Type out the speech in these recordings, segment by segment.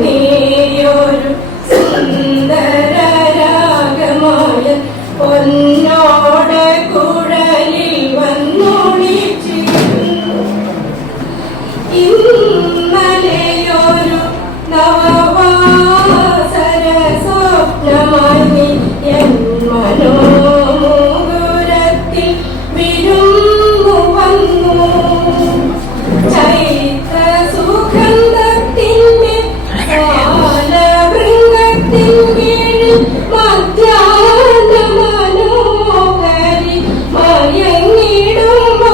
നീയൊരു സുന്ദര രാഗമായ പൊന്നോട് കുഴലിൽ വന്നൊളിച്ചിരുന്നു. ഇന്നലെയൊരു നവവാസര സ്വപ്നമായി എൻ മനോമുകുരത്തിൽ വിരുന്നു വന്നു. ചൈത്ര സുഗന്ധത്തിൻ്റെ സാലവൃംഗത്തിൻ കീഴിൽ മധ്യാഹ്ന മനോഹരി മയങ്ങിടുമ്പോൾ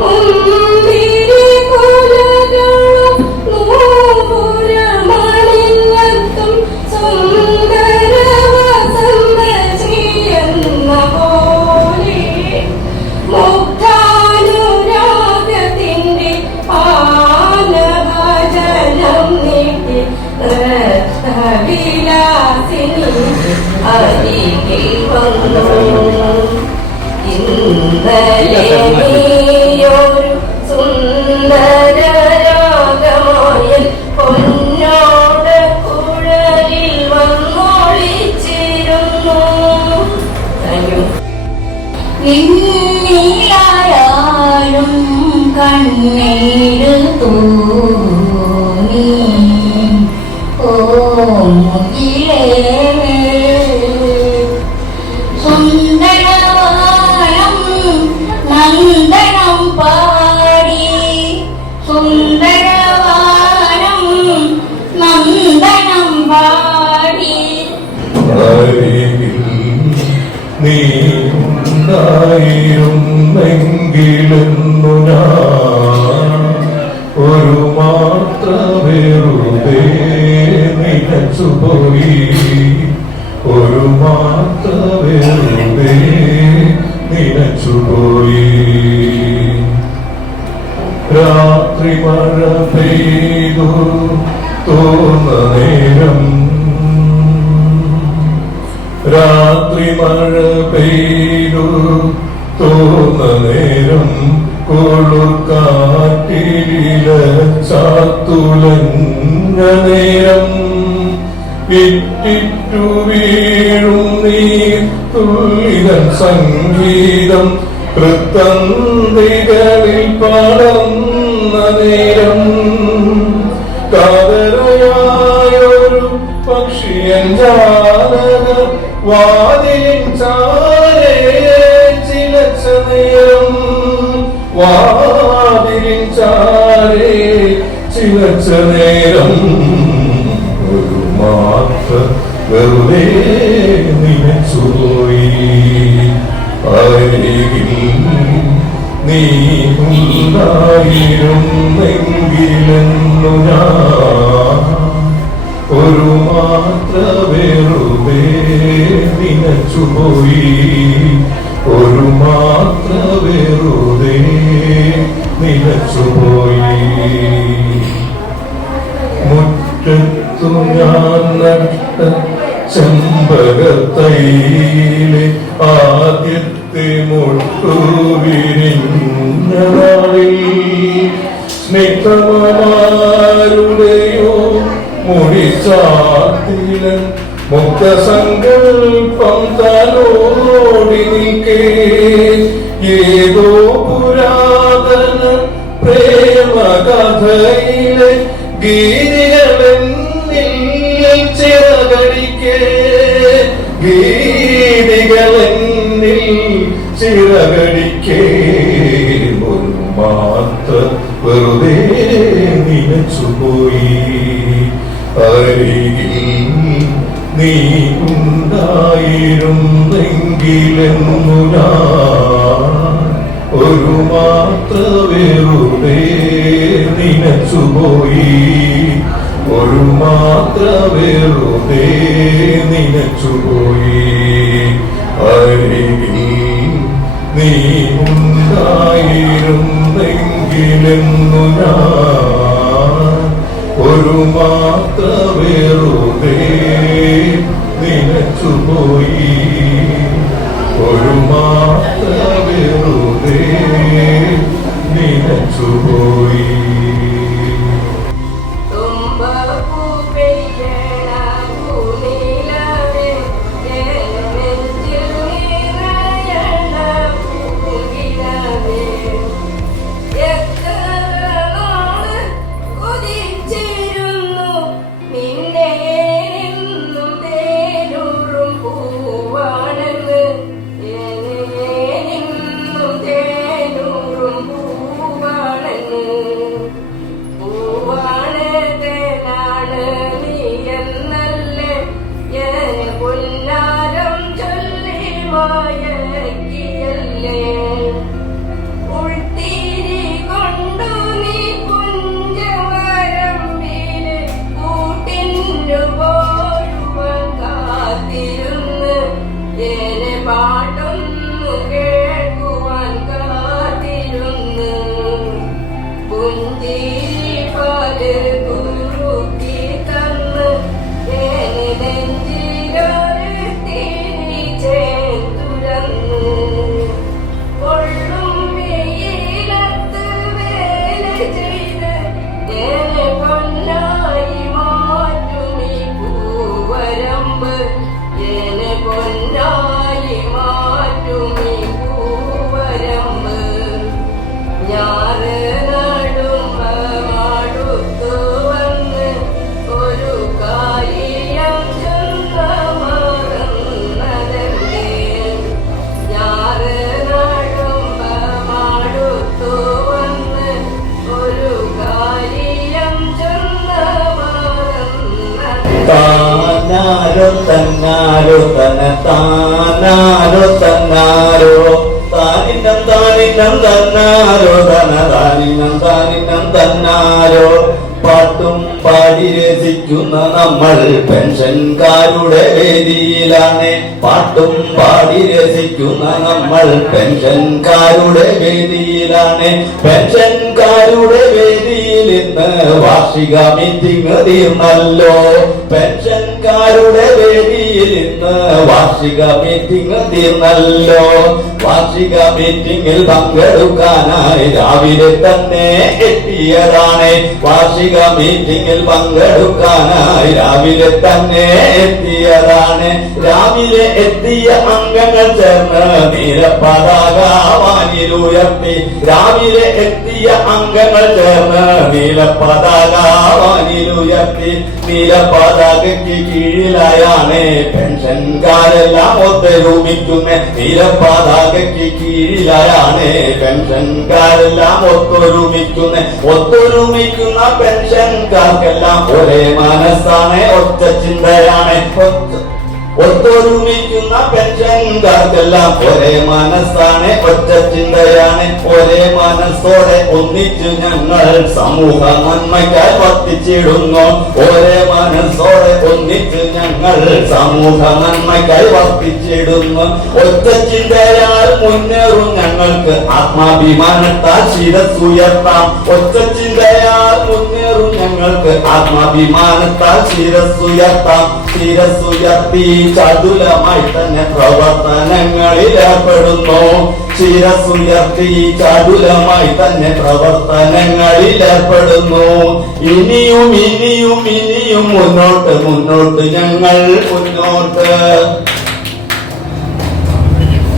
മുന്തിരി കുലകളും നൂപുരമണിഞ്ഞത്തും സുന്ദര വസന്ത ശ്രീയെന്ന പോലെ മുഗ്ധാനുരാഗത്തിൻ്റെ ആനഭജനം നീട്ടി നൃത്തവിലാസിനി അരികിൽ വന്നു. ഇന്നലെ നീയൊരു സുന്ദര രാഗമായ പൊന്നോട് കുഴലിൽ വന്നൊളിച്ചിരുന്നു. Thank you. വിണ്ണിലായാലും കണ്ണീര് തൂങ്ങി ഓ മുകിലേ സുന്ദരവാനം നന്ദനം പാടി സുന്ദരവാനം നന്ദനം പാടി നീ ഉണ്ടായിരുന്നെങ്കിലെന്നു ഞാൻ ഒരു മാത്ര വെറുതെ നിലച്ചുപോയി. ഒരു മാത്ര വെറുതെ നിലച്ചുപോയി. രാത്രി മഴ പെയ്തു തോന്ന നേരം രാത്രി മഴ പെയ്തു തോന്ന നേരം കൊളുക്കാറ്റില ചാത്തുലഞ്ഞ നേരം ഇറ്റിറ്റു വീഴും നീ തുള്ളിതൻ സംഗീതം വൃത്തന്തികളിൽ പാടുന്ന നേരം കാതരയായൊരു പക്ഷിയൻ ജാലക വാതിലിൻ ചാരേ ചിലച്ച നേരം വാതിലിൻ ചാരേ ചിലച്ച നേരം ഒരു മാത്ര വെറുതെ നിലച്ചുപോയി. അരികിൽ നീ ഉണ്ടായിരുന്നെങ്കിലെന്നു ഞാൻ ഒരു മാത്ര വെറുതെ നിലച്ചുപോയി. ഒരു മാത്ര വെറുതെ നിലച്ചുപോയി. മുറ്റത്തു ഞാൻ നട്ട ചെമ്പകത്തൈയിലെ ആദ്യത്തെ മുട്ടു വിരിഞ്ഞ നാളിൽ സ്നിഗ്ധമാരുടെയോ മുടിച്ചാത്തിലൻ മുക്തസങ്കൽപ്പം തലോടി നിൽക്കേ ഏതോ പുരാതന പ്രേമകഥയിലെ ഗീതികളെന്നിൽ ചിറകടിക്കേ ഗീതികളെന്നിൽ ചിറകടിക്കേ ഒരു മാത്ര വെറുതെ നിലച്ചുപോയി. അരികിൽ നീ ഉണ്ടായിരുന്നെങ്കിലെന്നു ഞാൻ ഒരു മാത്ര വെറുതെ നിലച്ചുപോയി. ഒരു മാത്ര വെറുതെ നിലച്ചുപോയി. അരികിൽ നീ ഉണ്ടായിരുന്നെങ്കിലെന്നു ഞാൻ ഒരു മാത്ര വെറുതെ നിലച്ചുപോയി. ഒരു മാത്ര വെറുതെ നിലച്ചുപോയി. തുമ്പ തന്നാരോ തന്നാരോ താനിന്നം തന്നാരോ താനിന്നം തന്നാരോ പാട്ടും പാടി രസിക്കുന്ന നമ്മൾ പെൻഷൻകാരുടെ വേദിയിലാണ്. പാട്ടും പാടി രസിക്കുന്ന നമ്മൾ പെൻഷൻകാരുടെ വേദിയിലാണ്. പെൻഷൻകാരുടെ വേദിയിൽ ഇന്ന് വാർഷിക മീറ്റിംഗ് തീർന്നല്ലോ. പെൻഷൻകാരുടെ വേദിയിൽ ഇന്ന് വാർഷിക മീറ്റിംഗ് തീർന്നല്ലോ. വാർഷിക മീറ്റിംഗിൽ പങ്കെടുക്കാനായി രാവിലെ തന്നെ എത്തിയതാണ്. വാർഷിക മീറ്റിംഗിൽ പങ്കെടുക്കാനായി രാവിലെ തന്നെ എത്തിയതാണ്. രാവിലെ എത്തിയ അംഗങ്ങൾ ചേർന്ന് നീലപ്പതാക വാനിലുയർത്തി. രാവിലെ എത്തിയ അംഗങ്ങൾ ചേർന്ന് നീലപ്പതാക വാനിലുയർത്തി. നീലപ്പതാകയ്ക്ക് കീഴിലായാണ് പെൻഷൻകാരെല്ലാം ഒത്തൊരുമിക്കുന്ന. നീലപ്പതാകയ്ക്ക് കീഴിലായാണ് പെൻഷൻകാരെല്ലാം ഒത്തൊരുമിക്കുന്ന പെൻഷൻകാർക്കെല്ലാം ഒരേ മനസ്സാണ്, ഒറ്റ ചിന്തയാണ്. ഒത്തൊരുമിക്കുന്ന പെൻഷൻകാർക്കെല്ലാം ഒരേ മനസ്സാണ്, ഒറ്റ ചിന്തയാണ്. ഒരേ മനസ്സോടെ ഒന്നിച്ച് ഞങ്ങൾ സമൂഹ നന്മയ്ക്കായി വർത്തിച്ചിടുന്നു. ഒരേ മനസ്സോടെ ഒന്നിച്ച് ഞങ്ങൾ സമൂഹ നന്മയ്ക്കായി വർത്തിച്ചിടുന്നു. ഒറ്റ ചിന്തയാൽ മുന്നേറും ഞങ്ങൾക്ക് ആത്മാഭിമാനത്താൽ ശിരസ്സുയർത്താം. ഒറ്റ ചിന്തയാൽ മുന്നേറും ഞങ്ങൾക്ക് ആത്മാഭിമാനത്താൽ ശിരസ്സുയർത്താം. ശിരസ്സുയർത്തി ചടുലമായി തന്നെ പ്രവർത്തനങ്ങളിൽ ഏർപ്പെടുന്നു. ശിരസ്സുയർത്തി ചടുലമായി തന്നെ പ്രവർത്തനങ്ങളിൽ ഏർപ്പെടുന്നു. ഇനിയും മുന്നോട്ട് ഞങ്ങൾ മുന്നോട്ട്.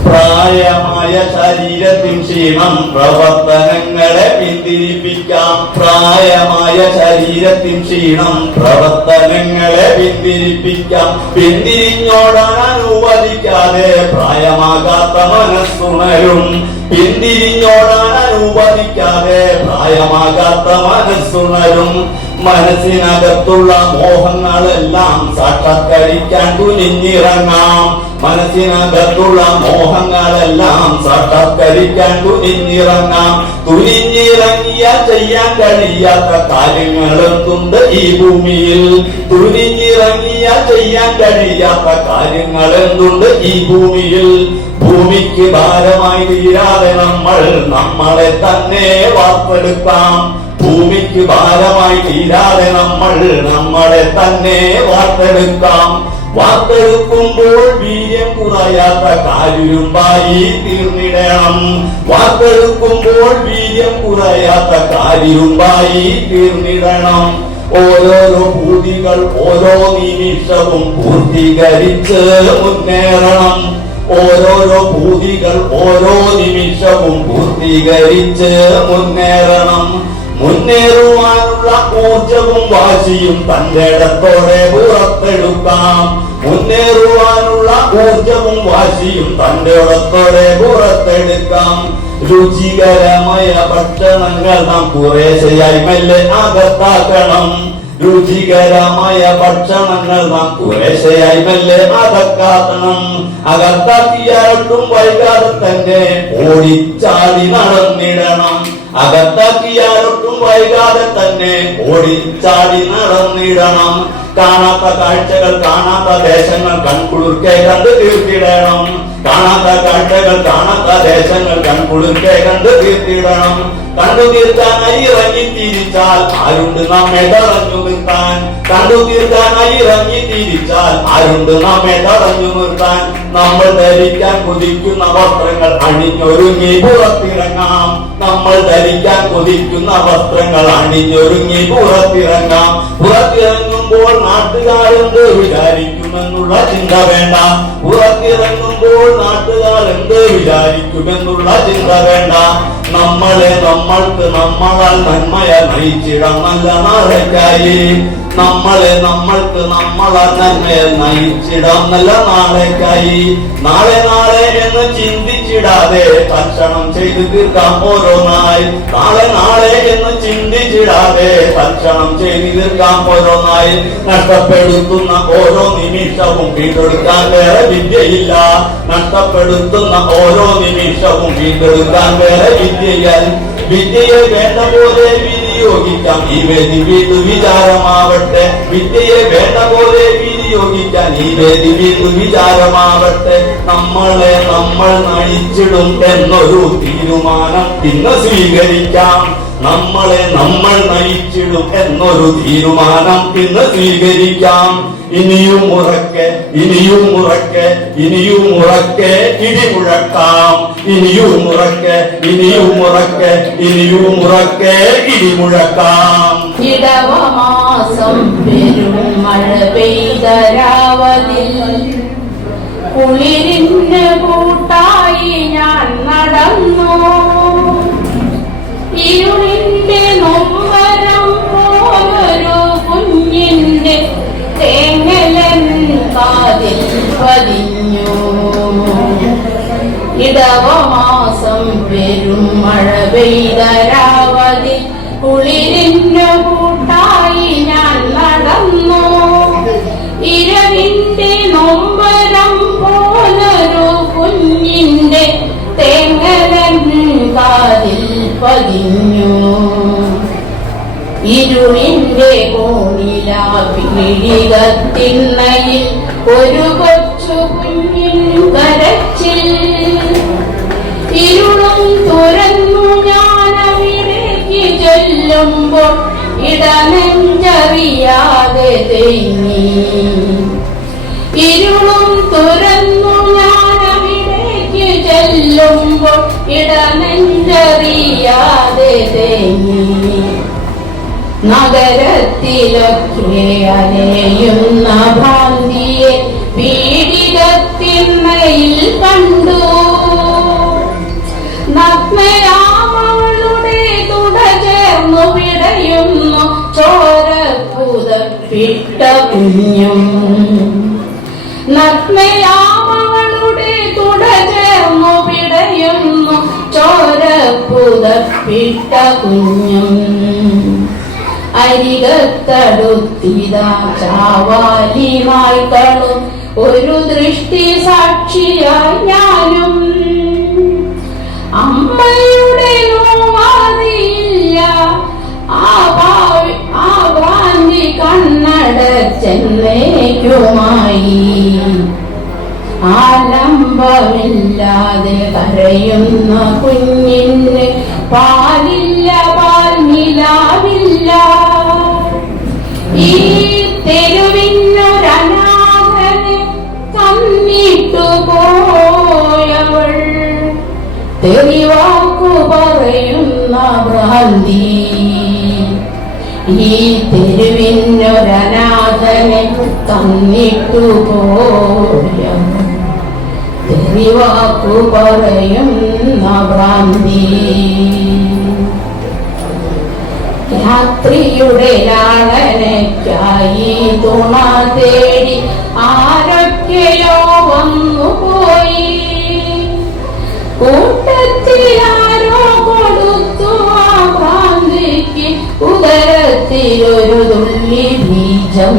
പ്രായമായ ശരീരത്തിൻ ക്ഷീണം പ്രവർത്തനങ്ങളെ പിന്തിരിപ്പിക്കാം. പ്രായമായ ശരീരത്തിൻ ക്ഷീണം പ്രവർത്തനങ്ങളെ പിന്തിരിപ്പിക്കാം. പിന്തിരിഞ്ഞോടാൻ അനുവദിക്കാതെ പ്രായമാകാത്ത മനസ്സുണരും. പിന്തിരിഞ്ഞോടാൻ അനുവദിക്കാതെ പ്രായമാകാത്ത മനസ്സുണരും. മനസ്സിനകത്തുള്ള മോഹങ്ങളെല്ലാം സാക്ഷാത്കരിക്കാൻ തുനിഞ്ഞിറങ്ങാം. മനസ്സിനകത്തുള്ള മോഹങ്ങളെല്ലാം സാക്ഷാത്കരിക്കാൻ തുനിഞ്ഞിറങ്ങാം. തുനിഞ്ഞിറങ്ങിയാൽ ചെയ്യാൻ കഴിയാത്ത കാര്യങ്ങളെന്തുണ്ട് ഈ ഭൂമിയിൽ. തുനിഞ്ഞിറങ്ങിയാൽ ചെയ്യാൻ കഴിയാത്ത കാര്യങ്ങളെന്തുണ്ട് ഈ ഭൂമിയിൽ. ഭൂമിക്ക് ഭാരമായി തീരാതെ നമ്മളെ തന്നെ വാർത്തെടുക്കാം. ഭൂമിക്ക് ഭാരമായി തീരാതെ നമ്മളെ തന്നെ വാർത്തെടുക്കാം. വാർത്തെടുക്കുമ്പോൾ വീര്യം കുറയാത്ത കാരിരുമ്പായി തീർന്നിടണം. വാർത്തെടുക്കുമ്പോൾ വീര്യം കുറയാത്ത കാരിരുമ്പായി തീർന്നിടണം. ഓരോരോ പൂതികൾ ഓരോ നിമിഷവും പൂർത്തീകരിച്ച് മുന്നേറണം. ഓരോരോ പൂതികൾ ഓരോ നിമിഷവും പൂർത്തീകരിച്ച് മുന്നേറണം. മുന്നേറുവാനുള്ള ഊർജവും വാശിയും തന്റെ ഇടത്തോടെ പുറത്തെടുക്കാം. മുന്നേറുവാനുള്ള ഊർജവും വാശിയും തന്റെ ഇടത്തോടെ പുറത്തെടുക്കാം. രുചികരമായ ഭക്ഷണങ്ങൾ നാം കുറേശ്ശെയായി മെല്ലെ അകത്താക്കണം. രുചികരമായ ഭക്ഷണങ്ങൾ നാം കുറേശ്ശെയായി മെല്ലെ അകത്താക്കണം. അകത്താക്കിയായിട്ടും വൈകാതെ തന്നെ ഓടിച്ചാടി നടന്നിടണം. അകത്താക്കിയാലൊട്ടും വൈകാതെ തന്നെ ഓടിച്ചാടി നടന്നിടണം. കാണാത്ത കാഴ്ചകൾ കാണാത്ത ദേശങ്ങൾ കൺകുളിർക്കെ കണ്ട് തീർത്തിടണം. കാണാത്ത കാഴ്ചകൾ കാണാത്ത ദേശങ്ങൾ കൺകുളിർക്കെ കണ്ട് തീർത്തിടണം. കണ്ടു തീർക്കാനായി ഇറങ്ങി തിരിച്ചാൽ ആരുണ്ട് നമ്മെ തടഞ്ഞു നിർത്താൻ. കണ്ടു തീർക്കാനായി ഇറങ്ങി തിരിച്ചാൽ ആരുണ്ട് നമ്മെ തടഞ്ഞു നിർത്താൻ. നമ്മൾ ധരിക്കാൻ കൊതിക്കുന്ന വസ്ത്രങ്ങൾ അണിഞ്ഞൊരുങ്ങി പുറത്തിറങ്ങാം. നമ്മൾ ധരിക്കാൻ കൊതിക്കുന്ന വസ്ത്രങ്ങൾ അണിഞ്ഞൊരുങ്ങി പുറത്തിറങ്ങാം. പുറത്തിറങ്ങുമ്പോൾ നാട്ടുകാരെന്ത് വിചാരിക്കുമെന്നുള്ള ചിന്ത വേണ്ട. പുറത്തിറങ്ങുമ്പോൾ നാട്ടുകാർ എന്ത് വിചാരിക്കുമെന്നുള്ള ചിന്ത വേണ്ട. നമ്മൾക്ക് നമ്മളാൽ നന്മയ നയിച്ചിടം നല്ല നാളേക്കായി. നമ്മളെ നമ്മൾക്ക് നമ്മളെ തന്നെ നയിച്ചിടാം നല്ല നാളേക്കായി. നാളെ നാളെ എന്ന് ചിന്തിച്ചിടാതെ ഭക്ഷണം ചെയ്തു തീർക്കാം ഓരോന്നായി. നാളെ നാളെ എന്ന് ചിന്തിച്ചിടാതെ ഭക്ഷണം ചെയ്തു തീർക്കാം ഓരോന്നായി. നഷ്ടപ്പെടുത്തുന്ന ഓരോ നിമിഷവും വീണ്ടെടുക്കാൻ വേറെ വിദ്യയില്ല. നഷ്ടപ്പെടുത്തുന്ന ഓരോ നിമിഷവും വീണ്ടെടുക്കാൻ വേറെ വിദ്യയില്ല. വിദ്യയെ വേണ്ട പോലെ വിനിയോഗിക്കാം ഈ വേദി വീട്ടു വിചാരമാവട്ടെ. വിദ്യയെ വേണ്ട പോലെ വിനിയോഗിക്കാൻ ഈ വേദി വീട്ടു വിചാരമാവട്ടെ. നമ്മളെ നമ്മൾ നയിച്ചിടും എന്നൊരു തീരുമാനം ഇന്ന് സ്വീകരിക്കാം. നമ്മളെ നമ്മൾ നയിച്ചിടും എന്നൊരു തീരുമാനം ഇന്ന് സ്വീകരിക്കാം. ഇനിയും ഉറക്കെ ഇനിയും ഉറക്കെ ഇനിയും ഉറക്കെ ഇടിമുഴക്കാം. ഇനിയും ഉറക്കെ ഇനിയും ഉറക്കെ ഇനിയും ഉറക്കെ ഇടിമുഴക്കാം. ഇടവമാസം പെരും മഴ പെയ്തരാവതിൽ കുളിരിന് കൂട്ടായി ഞാൻ നടന്നു. ഇരുളിന്റെ നൊമ്പരം പോലൊരു കുഞ്ഞിന്റെ തേങ്ങലൻ കാതിൽ പതിഞ്ഞു. ഇടവമാസം പെരും മഴ പെയ്തരാവതിൽ കുളിരിന് കൂട്ടായി ഞാൻ നടന്നു. ഇരവിന്റെ നൊമ്പരം പോലൊരു കുഞ്ഞിന്റെ തേങ്ങലൻ കാതിൽ പതിഞ്ഞു. ഇരുളിന്റെ കോണിലാ പീഡികത്തിണ്ണയിൽ ഒരു കൊച്ചു കുഞ്ഞിൻ കരച്ചിൽ. ഇരുളും തുറന്നു ഞാൻ അവിടേക്ക് ചെല്ലുമ്പോൾ ഇടനെഞ്ചറിയാതെ തേങ്ങി. ഇരുളും തുറന്നു ഞാൻ അവിടേക്ക് ചെല്ലുമ്പോൾ ഇടനെഞ്ചറിയാതെ തേങ്ങി. നഗരത്തിലൊക്കെ അലയുന്ന ഭ്രാന്തിയെ പീഡികത്തിണ്ണയിൽ കണ്ടു. നഗ്നയാമവളുടെ തുട ചേർന്നു പിടയുന്നു ചോരപ്പുതപ്പിട്ട കുഞ്ഞും. നഗ്നയാമവളുടെ തുട ചേർന്നു പിടയുന്നു ചോരപ്പുതപ്പിട്ട കുഞ്ഞും. അരികത്തടുത്തിതാ ചാവാലി നായ്ക്കളും ഒരു ദൃഷ്ടി സാക്ഷിയായി ഞാനും. അമ്മയുടെ നോവാതിയില്ല ആ ഭ്രാന്തി കണ്ണടച്ചെന്നേക്കുമായി. ആലംബമില്ലാതെ കരയുന്ന കുഞ്ഞിന് പാലില്ല പാൽനിലാവില്ല. ഈ തെരുവിനൊരനാഥനെ തന്നിട്ടു പോയവൾ തെളിവാക്കു പറയുന്ന ഭ്രാന്തി. ഈ തെരുവിനൊരനാഥനെ തന്നിട്ടു പോയവൾ തെളിവാക്കു പറയുന്ന ഭ്രാന്തി. രാത്രിയുടെ ലാളനയ്ക്കായി തുണ തേടി ആരൊക്കെയോ വന്നുപോയി. കൂട്ടത്തിലാരോ കൊടുത്തു ആ ഭ്രാന്തിക്ക് ഉദരത്തിലൊരു തുള്ളി ബീജം.